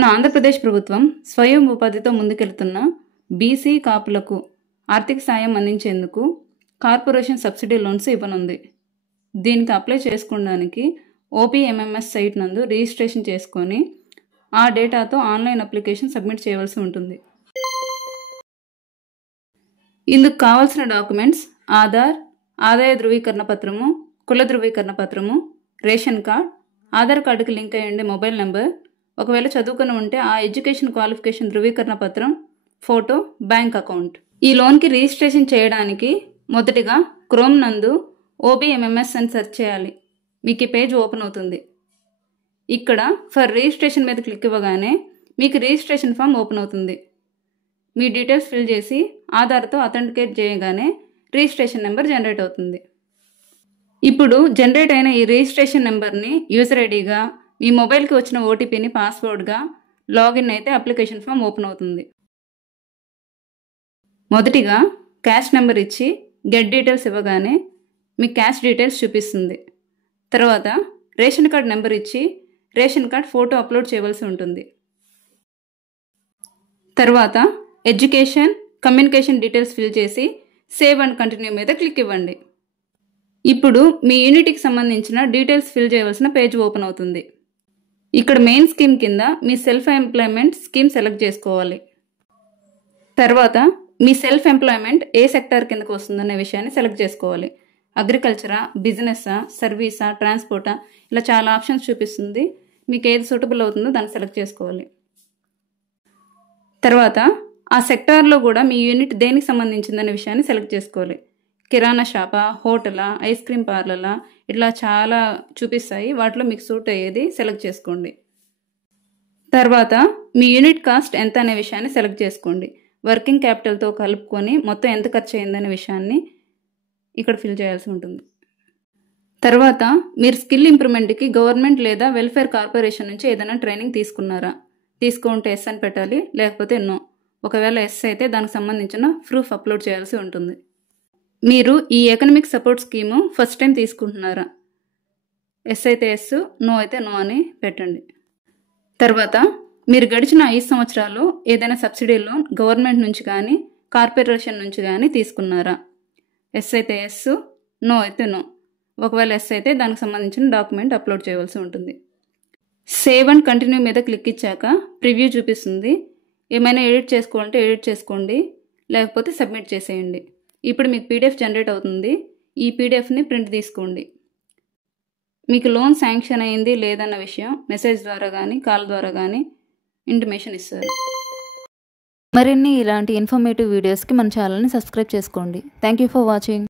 మన ఆంధ్రప్రదేశ్ ప్రభుత్వం స్వయం ఉపాధితో ముందుకెళ్తున్న బీసీ కాపులకు ఆర్థిక సాయం అందించేందుకు కార్పొరేషన్ సబ్సిడీ లోన్స్ ఇవ్వనుంది. దీనికి అప్లై చేసుకోవడానికి ఓపీఎంఎంఎస్ సైట్ నందు రిజిస్ట్రేషన్ చేసుకొని ఆ డేటాతో ఆన్లైన్ అప్లికేషన్ సబ్మిట్ చేయవలసి ఉంటుంది. ఇందుకు కావాల్సిన డాక్యుమెంట్స్ ఆధార్, ఆదాయ ధృవీకరణ పత్రము, కుల ధృవీకరణ పత్రము, రేషన్ కార్డ్, ఆధార్ కార్డుకి లింక్ అయ్యి ఉండే మొబైల్ నెంబర్, ఒకవేళ చదువుకుని ఉంటే ఆ ఎడ్యుకేషన్ క్వాలిఫికేషన్ ధృవీకరణ పత్రం, ఫోటో, బ్యాంక్ అకౌంట్. ఈ లోన్కి రిజిస్ట్రేషన్ చేయడానికి మొదటిగా క్రోమ్ నందు ఓబీఎంఎంఎస్ అని సెర్చ్ చేయాలి. మీకు ఈ పేజ్ ఓపెన్ అవుతుంది. ఇక్కడ ఫర్ రిజిస్ట్రేషన్ మీద క్లిక్ ఇవ్వగానే మీకు రిజిస్ట్రేషన్ ఫామ్ ఓపెన్ అవుతుంది. మీ డీటెయిల్స్ ఫిల్ చేసి ఆధార్తో అథెంటికేట్ చేయగానే రిజిస్ట్రేషన్ నెంబర్ జనరేట్ అవుతుంది. ఇప్పుడు జనరేట్ అయిన ఈ రిజిస్ట్రేషన్ నెంబర్ని యూజర్ ఐడిగా, మీ మొబైల్కి వచ్చిన ఓటీపీని పాస్వర్డ్గా లాగిన్ అయితే అప్లికేషన్ ఫామ్ ఓపెన్ అవుతుంది. మొదటిగా క్యాష్ నెంబర్ ఇచ్చి గెట్ డీటెయిల్స్ ఇవ్వగానే మీ క్యాష్ డీటెయిల్స్ చూపిస్తుంది. తర్వాత రేషన్ కార్డ్ నెంబర్ ఇచ్చి రేషన్ కార్డ్ ఫోటో అప్లోడ్ చేయవలసి ఉంటుంది. తర్వాత ఎడ్యుకేషన్, కమ్యూనికేషన్ డీటెయిల్స్ ఫిల్ చేసి సేవ్ అండ్ కంటిన్యూ మీద క్లిక్ ఇవ్వండి. ఇప్పుడు మీ యూనిట్కి సంబంధించిన డీటెయిల్స్ ఫిల్ చేయవలసిన పేజ్ ఓపెన్ అవుతుంది. ఇక్కడ మెయిన్ స్కీమ్ కింద మీ సెల్ఫ్ ఎంప్లాయ్మెంట్ స్కీమ్ సెలెక్ట్ చేసుకోవాలి. తర్వాత మీ సెల్ఫ్ ఎంప్లాయ్మెంట్ ఏ సెక్టార్ కిందకు వస్తుందనే విషయాన్ని సెలెక్ట్ చేసుకోవాలి. అగ్రికల్చరా, బిజినెస్సా, సర్వీసా, ట్రాన్స్పోర్టా, ఇలా చాలా ఆప్షన్స్ చూపిస్తుంది. మీకు ఏది సూటబుల్ అవుతుందో దాన్ని సెలెక్ట్ చేసుకోవాలి. తర్వాత ఆ సెక్టార్లో కూడా మీ యూనిట్ దేనికి సంబంధించిందనే విషయాన్ని సెలెక్ట్ చేసుకోవాలి. కిరాణా షాపా, హోటలా, ఐస్ క్రీమ్ పార్లరా, ఇట్లా చాలా చూపిస్తాయి. వాటిలో మీకు సూట్ అయ్యేది సెలెక్ట్ చేసుకోండి. తర్వాత మీ యూనిట్ కాస్ట్ ఎంత అనే విషయాన్ని సెలెక్ట్ చేసుకోండి. వర్కింగ్ క్యాపిటల్తో కలుపుకొని మొత్తం ఎంత ఖర్చు అయిందనే విషయాన్ని ఇక్కడ ఫిల్ చేయాల్సి ఉంటుంది. తర్వాత మీరు స్కిల్ ఇంప్రూవ్మెంట్కి గవర్నమెంట్ లేదా వెల్ఫేర్ కార్పొరేషన్ నుంచి ఏదైనా ట్రైనింగ్ తీసుకున్నారా? తీసుకుంటే ఎస్ అని పెట్టాలి, లేకపోతే నో. ఒకవేళ ఎస్ అయితే దానికి సంబంధించిన ప్రూఫ్ అప్లోడ్ చేయాల్సి ఉంటుంది. మీరు ఈ economic support scheme first time తీసుకుంటున్నారా? ఎస్ అయితే ఎస్, నో అయితే నో అని పెట్టండి. తర్వాత మీరు గడిచిన 5 సంవత్సరాలు ఏదైనా సబ్సిడీ లోన్ గవర్నమెంట్ నుంచి కానీ కార్పొరేషన్ నుంచి కానీ తీసుకున్నారా? ఎస్ అయితే ఎస్, నో అయితే నో. ఒకవేళ ఎస్ అయితే దానికి సంబంధించిన డాక్యుమెంట్ అప్లోడ్ చేయవలసి ఉంటుంది. సేవ్ అండ్ కంటిన్యూ మీద క్లిక్ ఇచ్చాక ప్రివ్యూ చూపిస్తుంది. ఏమైనా ఎడిట్ చేసుకోవాలంటే ఎడిట్ చేసుకోండి, లేకపోతే సబ్మిట్ చేసేయండి. ఇప్పుడు మీకు పీడిఎఫ్ జనరేట్ అవుతుంది. ఈ పీడిఎఫ్ని ప్రింట్ తీసుకోండి. మీకు లోన్ శాంక్షన్ అయింది లేదన్న విషయం మెసేజ్ ద్వారా కానీ కాల్ ద్వారా కానీ ఇంటిమేషన్ ఇస్తారు. మరిన్ని ఇలాంటి ఇన్ఫర్మేటివ్ వీడియోస్కి మన ఛానల్ని సబ్స్క్రైబ్ చేసుకోండి. Thank you for watching.